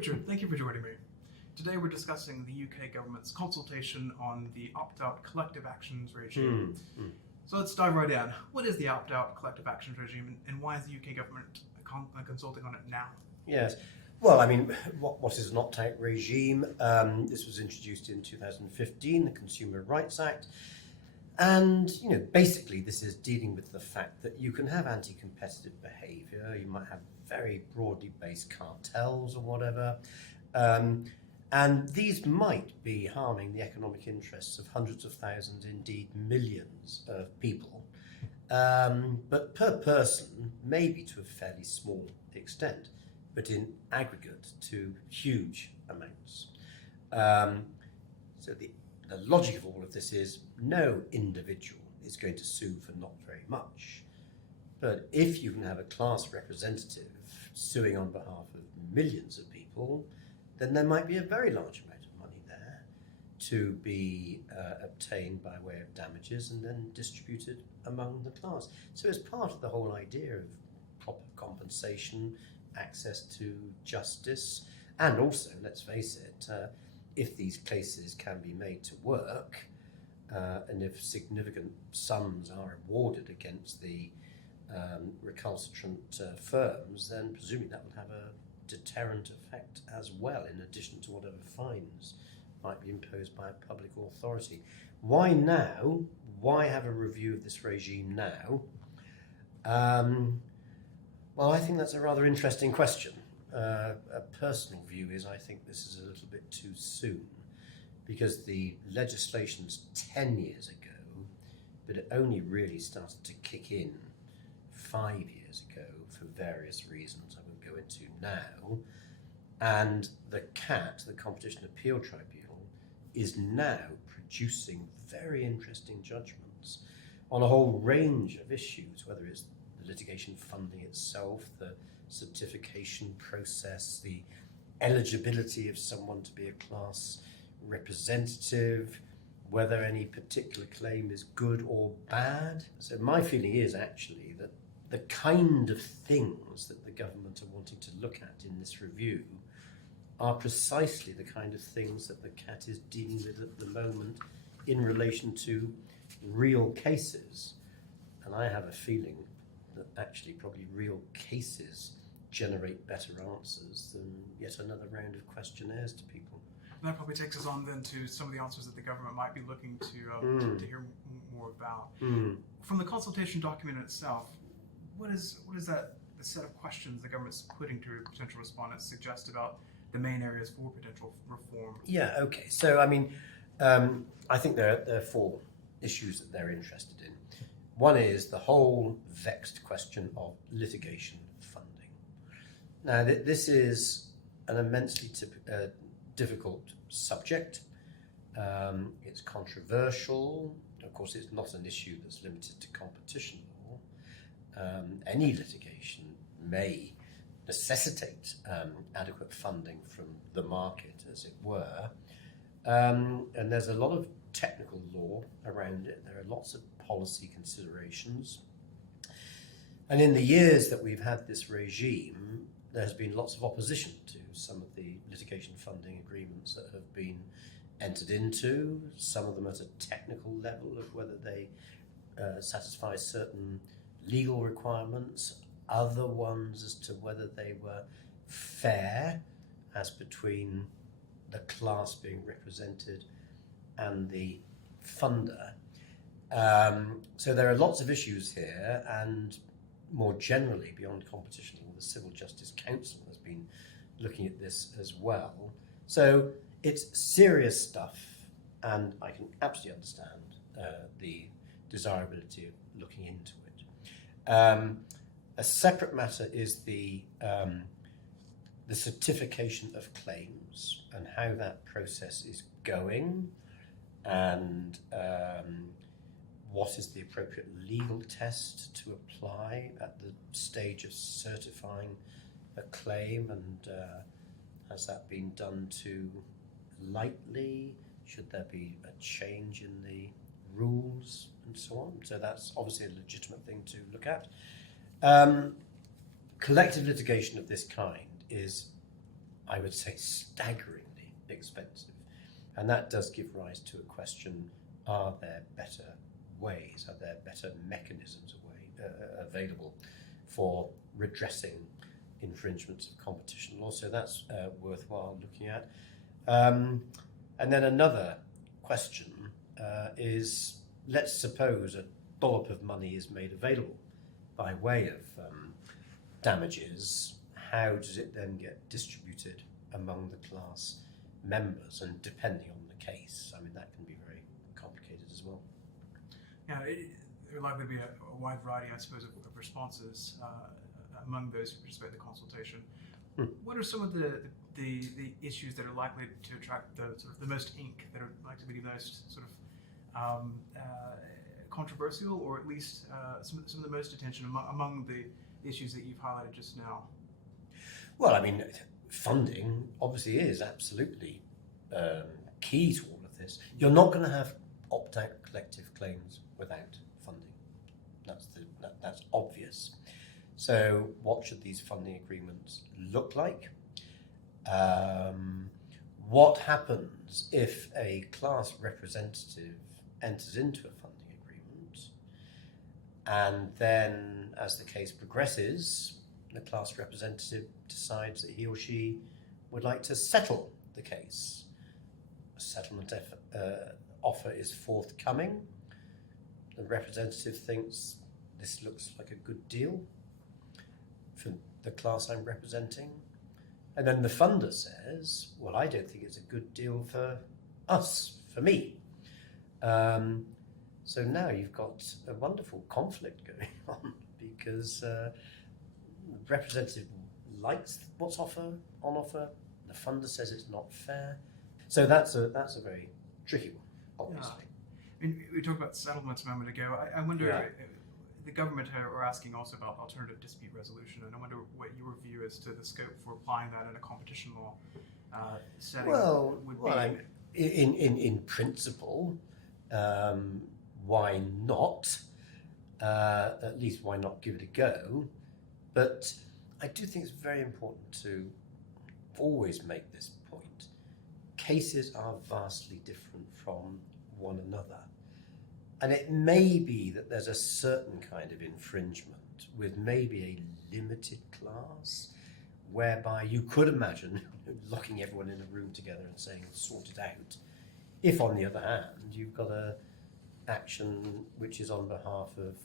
Richard, thank you for joining me. Today we're discussing the UK government's consultation on the opt-out collective actions regime. So let's dive right in. What is the opt-out collective actions regime, and why is the UK government consulting on it now? Yes. Well, I mean, what is an opt-out regime? This was introduced in 2015, the Consumer Rights Act. And, basically this is dealing with the fact that you can have anti-competitive behaviour, you might have very broadly based cartels or whatever, and these might be harming the economic interests of hundreds of thousands, indeed millions of people, but per person, maybe to a fairly small extent, but in aggregate to huge amounts. So the logic of all of this is no individual is going to sue for not very much. But if you can have a class representative suing on behalf of millions of people, then there might be a very large amount of money there to be obtained by way of damages and then distributed among the class. So it's part of the whole idea of proper compensation, access to justice, and also, let's face it, if these cases can be made to work, and if significant sums are awarded against the recalcitrant firms, then presumably that will have a deterrent effect as well, in addition to whatever fines might be imposed by a public authority. Why now? Why have a review of this regime now? Well, I think that's a rather interesting question. A personal view is I think this is a little bit too soon, because the legislation's 10 years ago, but it only really started to kick in 5 years ago for various reasons I won't go into now. And the CAT, the Competition Appeal Tribunal, is now producing very interesting judgments on a whole range of issues, whether it's the litigation funding itself, the certification process, the eligibility of someone to be a class representative, whether any particular claim is good or bad. So my feeling is actually that the kind of things that the government are wanting to look at in this review are precisely the kind of things that the CAT is dealing with at the moment in relation to real cases. And I have a feeling that actually probably real cases generate better answers than yet another round of questionnaires to people. And that probably takes us on then to some of the answers that the government might be looking to hear more about. From the consultation document itself, what is that the set of questions the government's putting to potential respondents suggest about the main areas for potential reform? Yeah, okay. So, I mean, I think there are four issues that they're interested in. One is the whole vexed question of litigation funding. Now, this is an immensely difficult subject. It's controversial. Of course, it's not an issue that's limited to competition law. Any litigation may necessitate adequate funding from the market, as it were. And there's a lot of technical law around it. There are lots of policy considerations. And in the years that we've had this regime, there has been lots of opposition to some of the litigation funding agreements that have been entered into, some of them at a technical level of whether they satisfy certain legal requirements, other ones as to whether they were fair as between the class being represented and the funder. So there are lots of issues here, and more generally, beyond competition law, the Civil Justice Council has been looking at this as well. So it's serious stuff, and I can absolutely understand the desirability of looking into it. A separate matter is the certification of claims and how that process is going, and what is the appropriate legal test to apply at the stage of certifying a claim, and has that been done too lightly? Should there be a change in the rules and so on? So that's obviously a legitimate thing to look at. Collective litigation of this kind is I would say, staggeringly expensive. And that does give rise to a question, are there better ways, are there better mechanisms available for redressing infringements of competition law? So that's worthwhile looking at. And then another question is, let's suppose a dollop of money is made available by way of damages. How does it then get distributed among the class members? And depending on the case, I mean, that can be very complicated as well. Yeah, there will likely be a wide variety, I suppose, of responses among those who participate in the consultation. What are some of the issues that are likely to attract the most ink, that are likely to be the most sort of controversial, or at least some of the most attention among the issues that you've highlighted just now? Well, I mean, funding obviously is absolutely key to all of this. You're not going to have opt-out collective claims without funding. That's obvious. So what should these funding agreements look like? What happens if a class representative enters into a funding agreement, and then as the case progresses, the class representative decides that he or she would like to settle the case? A settlement offer is forthcoming. The representative thinks this looks like a good deal for the class I'm representing. And then the funder says, well, I don't think it's a good deal for us, for me. So now you've got a wonderful conflict going on, because the representative likes what's on offer. The funder says it's not fair. So that's a very tricky one, obviously. Yeah. I mean, we talked about settlements a moment ago. I wonder, the government are asking also about alternative dispute resolution, and I wonder what your view is to the scope for applying that in a competition law setting. In principle, why not? At least why not give it a go? But I do think it's very important to always make this point. Cases are vastly different from one another. And it may be that there's a certain kind of infringement with maybe a limited class, whereby you could imagine locking everyone in a room together and saying, sort it out. If, on the other hand, you've got an action which is on behalf of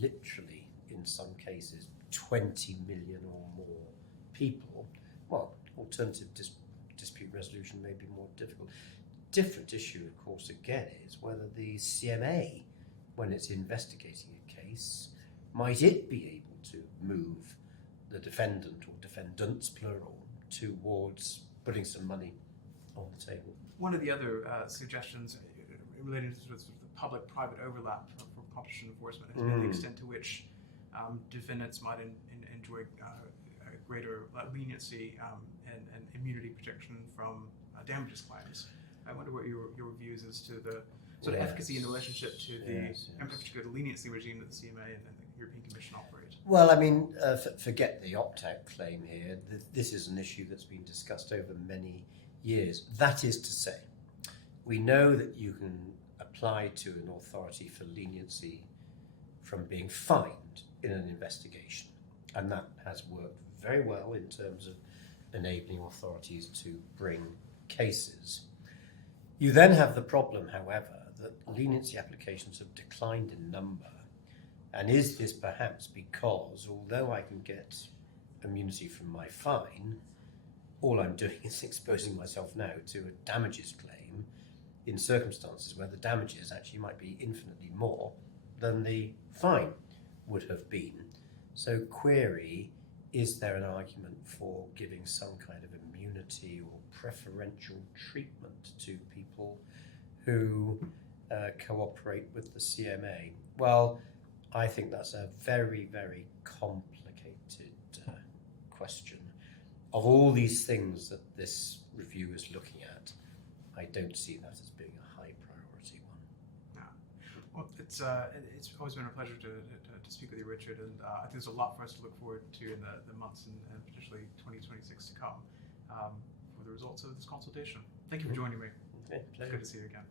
literally, in some cases, 20 million or more people, well, alternative dispute resolution may be more difficult. Different issue, of course, again, is whether the CMA, when it's investigating a case, might it be able to move the defendant or defendants, plural, towards putting some money on the table. One of the other suggestions related to sort of the public-private overlap for competition enforcement has been the extent to which defendants might enjoy greater leniency and immunity protection from damages claims. I wonder what your views as to the sort of efficacy in relationship to the particular leniency regime that the CMA and the European Commission operate. Well, I mean, forget the opt-out claim here. This is an issue that's been discussed over many years. That is to say, we know that you can apply to an authority for leniency from being fined in an investigation, and that has worked very well in terms of enabling authorities to bring cases. You then have the problem, however, that leniency applications have declined in number. And is this perhaps because, although I can get immunity from my fine, all I'm doing is exposing myself now to a damages claim in circumstances where the damages actually might be infinitely more than the fine would have been. So query, is there an argument for giving some kind of immunity or preferential treatment to people who cooperate with the CMA? Well, I think that's a very, very complicated question. Of all these things that this review is looking at, I don't see that as being a high priority one. Yeah. Well, it's always been a pleasure to speak with you, Richard, and I think there's a lot for us to look forward to in the months and particularly 2026 to come. for the results of this consultation. Thank you for joining me. Okay, It's pleasure. good to see you again.